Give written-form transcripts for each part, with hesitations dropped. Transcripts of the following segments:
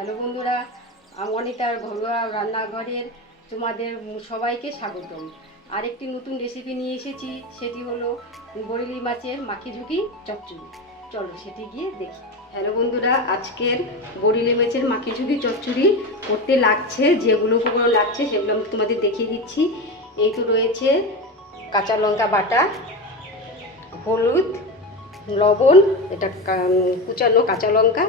Hello বন্ধুরা, অনিতার ঘরোয়া রান্নাঘরের তোমাদের সবাইকে স্বাগতম। আরেকটি নতুন রেসিপি নিয়ে এসেছি, সেটি হলো বরেলি মাছের মাখি ঝুঁকি চচ্চড়ি। চলো সেটি গিয়ে দেখি। হ্যালো বন্ধুরা, আজকের বরেলি মাছের মাখি ঝুঁকি চচ্চড়ি করতে লাগছে যেগুলো উপকরণ লাগছে সেগুলো আমি তোমাদের দেখিয়ে দিচ্ছি। এই তো রয়েছে কাঁচা লঙ্কা বাটা, হলুদ, লবণ, এটা কুচানো কাঁচা লঙ্কা,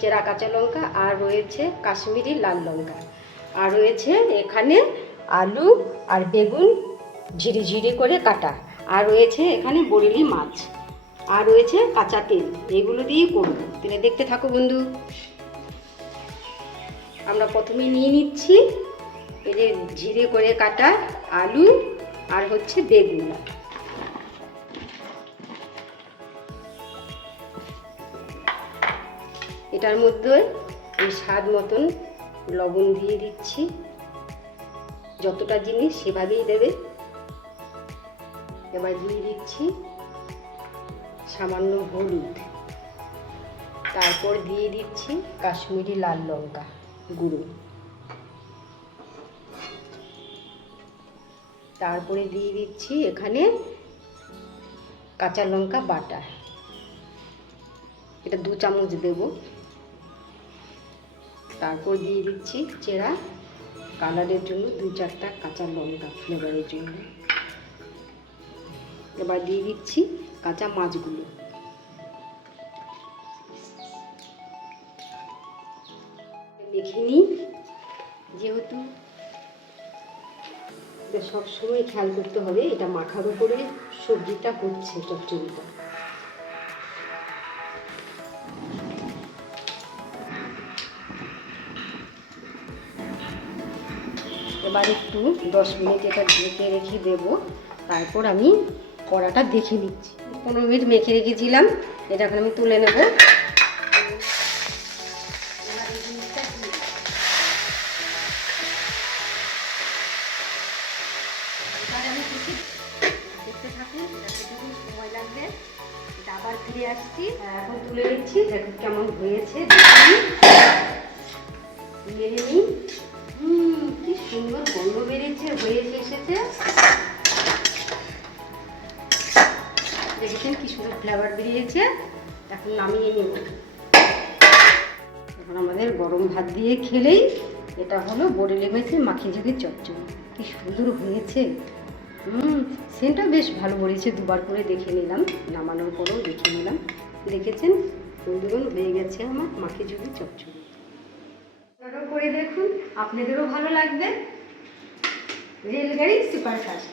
চেরা কাঁচা লঙ্কা, আর রয়েছে কাশ্মীরি লাল লঙ্কা, আর রয়েছে এখানে আলু আর বেগুন ঝিরি ঝিরি করে কাটা, আর রয়েছে এখানে বরেলি মাছ, আর রয়েছে কাঁচা তেল। এগুলো দিয়েই করব, তাহলে দেখতে থাকো বন্ধু। আমরা প্রথমে নিয়ে নিচ্ছি এই যে ঝিরে করে কাটা আলু আর হচ্ছে বেগুন। এটার মধ্যে এই স্বাদ মতন লবণ দিয়ে দিচ্ছি, যতটা জিনিস সেভাবেই দেবে। এবার দিয়ে দিচ্ছি সামান্য হলুদ, তারপর দিয়ে দিচ্ছি কাশ্মীরি লাল লঙ্কা গুঁড়ো, তারপরে দিয়ে দিচ্ছি এখানে কাঁচা লঙ্কা বাটা, এটা 2 চামচ দেব। তারপর দিয়ে দিচ্ছি চেরা কালারের জন্য 2-4টা কাঁচা লঙ্কা ফ্লেভারের জন্য। এবার দিয়ে দিচ্ছি কাঁচা মাছগুলো, মেখে নিই। যেহেতু সবসময় খেয়াল করতে হবে এটা মাখার উপরে সবজিটা হচ্ছে, চচ্চড়িটা। এবার একটু 10 মিনিট এটা ঢেকে রেখে দেবো। তারপর আমি কড়াটা দেখে নিচ্ছি। 15 মিনিট মেখে রেখেছিলাম, এটা এখন আমি তুলে নেব। দেখতে থাকুন, যতটুকু সময় লাগবে। এটা আবার ফিরে আসছি, এখন তুলে নিচ্ছি। দেখো কেমন হয়েছে, নিয়ে নিই। কি সুন্দর গন্ধ বেরিয়েছে, হয়ে এসেছে। দেখেছেন কি সুন্দর ফ্লেভার বেরিয়েছে। এখন নামিয়ে নেব। এখন আমাদের গরম ভাত দিয়ে খেলেই এটা হলো বরেলি মাছের মাখি ঝুঁকি চচ্চড়ি। কি সুন্দর হয়েছে। সেটা বেশ ভালো বেরিয়েছে, 2বার করে দেখে নিলাম, নামানোর পরেও দেখে নিলাম। দেখেছেন বন্ধুগণ, হয়ে গেছে আমার মাখি ঝুঁকি চচ্চড়ি। করে দেখুন, আপনাদেরও ভালো লাগবে। রেলগাড়ি সুপারফাস্ট।